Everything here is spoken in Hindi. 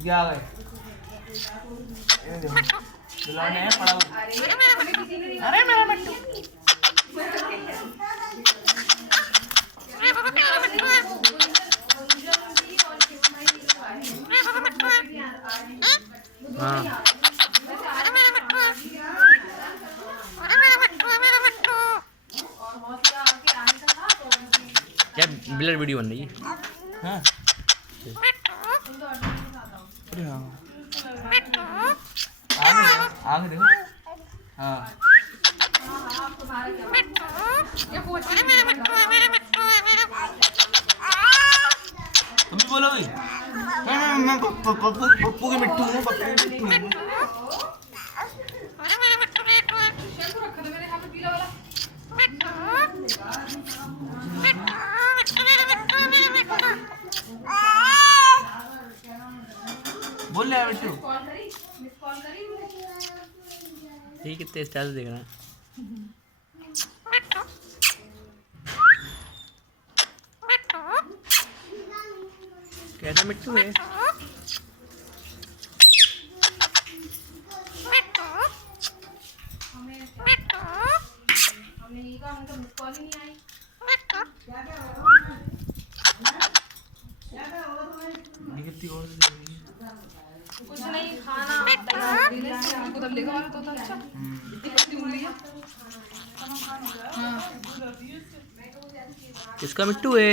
ये आ गए। ये देखो बुलाने हैं पड़ा हुआ। अरे मेरा मट्टू हाँ क्या ब्लर वीडियो बन रही है। हाँ अरे हाँ आगे देखो हाँ तुम भी बोलो भाई। मैं पप्पू के मिट्टू हूँ, पप्पू के मिट्टू हूँ। बोल रहा है मिट्टू। ठीक है कितने स्टाइल देख रहा है। कैसा मिट्टू है। कितनी और कुछ नहीं खाना को तब लेगा वाला तो अच्छा इतनी उंगली है। किसका मिट्टू है।